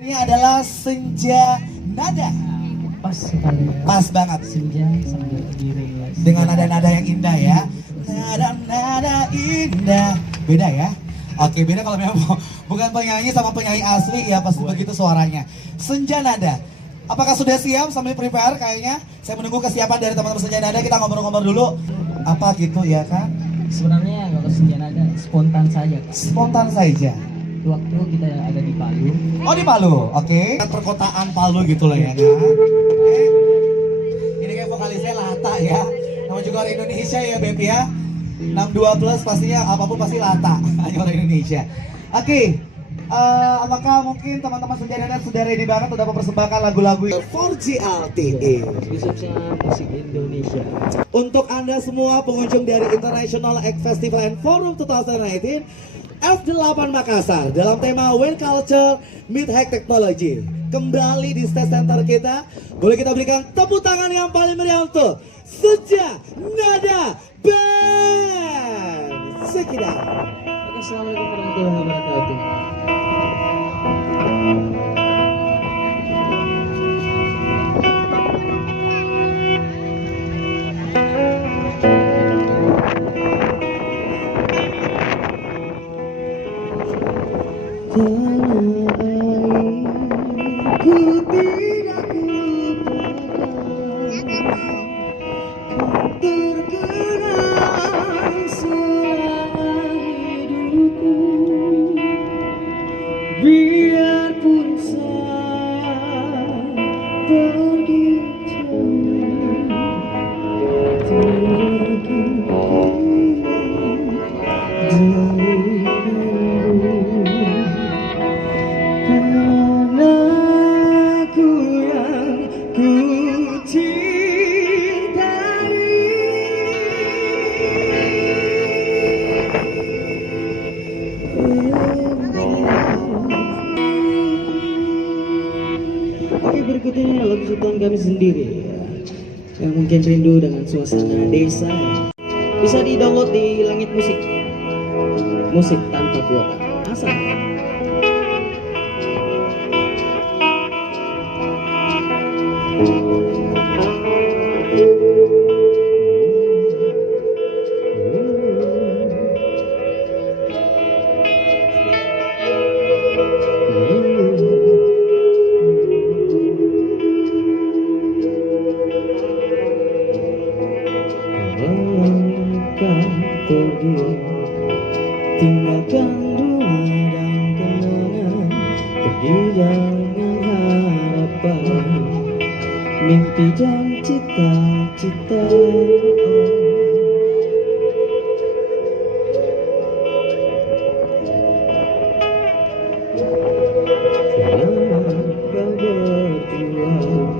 Ini adalah Senja Nada. Pas sekali ya. Pas banget. Senja sambil giring ya. Dengan nada-nada yang indah ya. Nada-nada indah. Beda ya? Oke, beda kalau memang bukan penyanyi sama penyanyi asli ya, pasti begitu suaranya. Senja Nada. Apakah sudah siap sambil prepare kayaknya? Saya menunggu kesiapan dari teman-teman Senja Nada, kita ngobrol-ngobrol dulu. Apa gitu ya kan? Sebenarnya kalau senja nada spontan saja Kak. Spontan saja. Waktu kita ada di Palu. Oh di Palu, oke. Perkotaan Palu gitu lah ya kan. Ini kayak vokalisnya Lata ya. Nama juga orang Indonesia ya Beb ya. 62 plus pastinya apapun pasti Lata. Hanya orang Indonesia. Oke. Apakah mungkin teman-teman Senja Nada sudah ready banget untuk mempersembahkan lagu-lagu 4G LTE Khususnya musik Indonesia. untuk Anda semua pengunjung dari International X Festival and Forum 2019 F8 Makassar dalam tema When Culture Meet High Technology kembali di stage center kita. Boleh kita berikan tepuk tangan yang paling meriah untuk Senja Nada Band. Sekitar. Assalamualaikum warahmatullahi wabarakatuh. Ku tidak lupakan terkenang selama hidupku, biarpun saya pergi Oke, berikut ini lagu ciptaan kami sendiri ya. Yang mungkin rindu dengan suasana desa ya. Bisa di-download di Langit Musik. Musik tanpa kuota. Asal. Pergi, tinggalkan rumah dan kenangan, pergi dengan harapan, mimpi dan cita-cita. Selama kau berjuang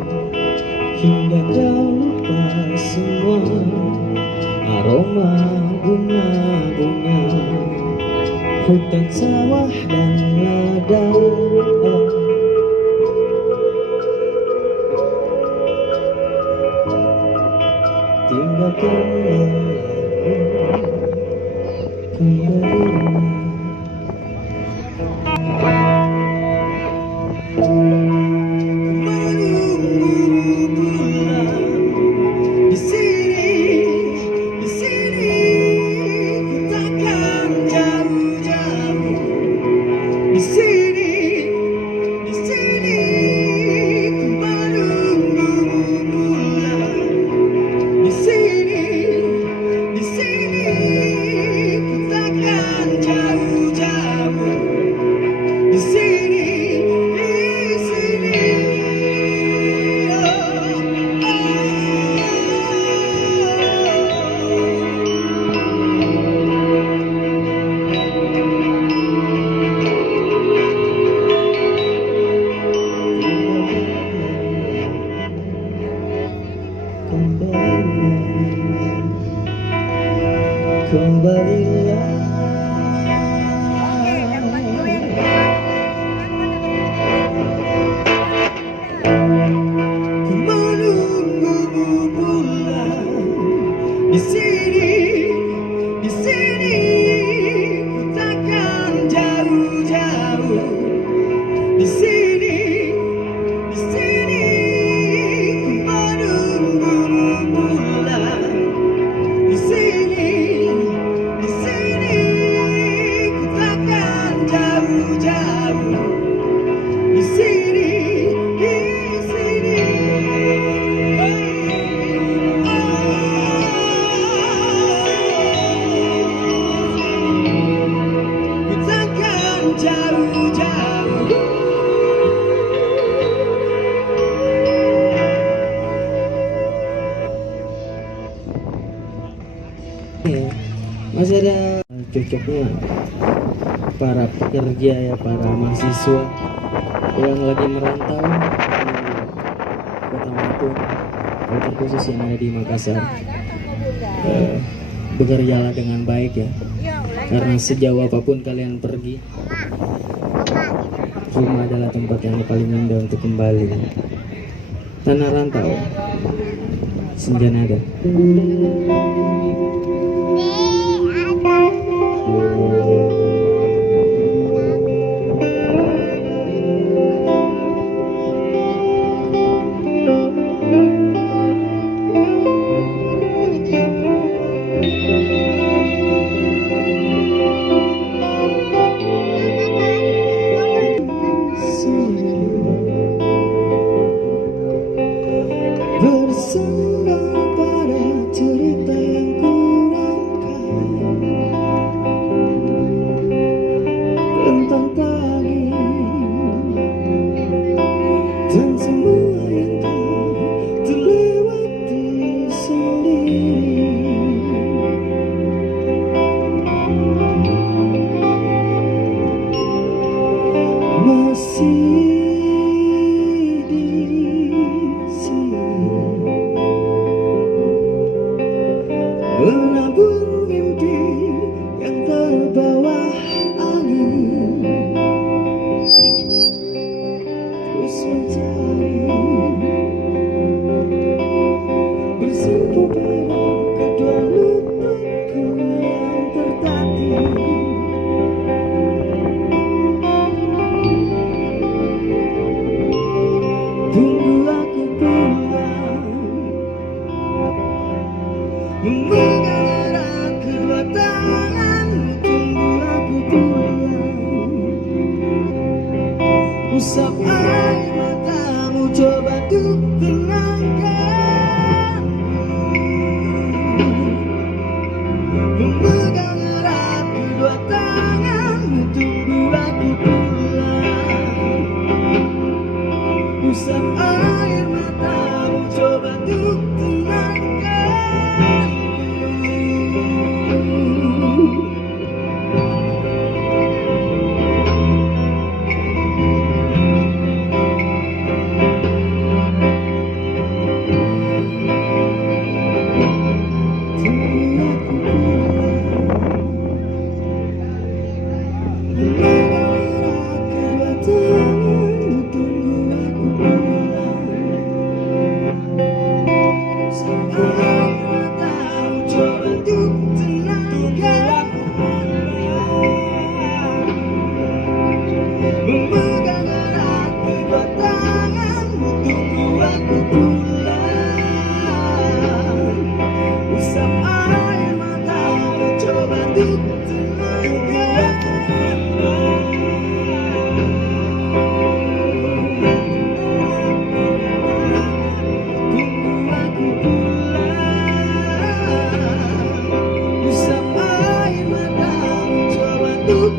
hingga kau lupa semua aroma bunga-bunga, hutan sawah dan ladang. Tinggalkanlah kembali. ada cocoknya para pekerja ya, para mahasiswa yang lagi merantau di Kota Maupun, terkhusus yang ada di Makassar. Bekerjalah dengan baik ya, karena sejauh apapun kalian pergi, rumah adalah tempat yang paling indah untuk kembali. Tanah rantau, senja nada. Bersandar pada cerita yang kurangkan tentang pagi dan semua yang terlewati sendiri. Masih menabur mimpi yang terbawa angin, terus mencari bersimpu pada kedua lututku yang tertatih. Tunggu aku pulang, memegang erat kedua tanganmu. Tunggu aku pulang, usap air matamu, coba untuk tenangkanku. Memegang erat kedua tanganmu. Tunggu aku pulang, usap air matamu, coba untuk tenangkan. Memegang erat kedua tanganmu. Tunggu aku pulang, usap air matamu, coba untuk tenangkan. Tunggu aku pulang, usap air matamu, coba untuk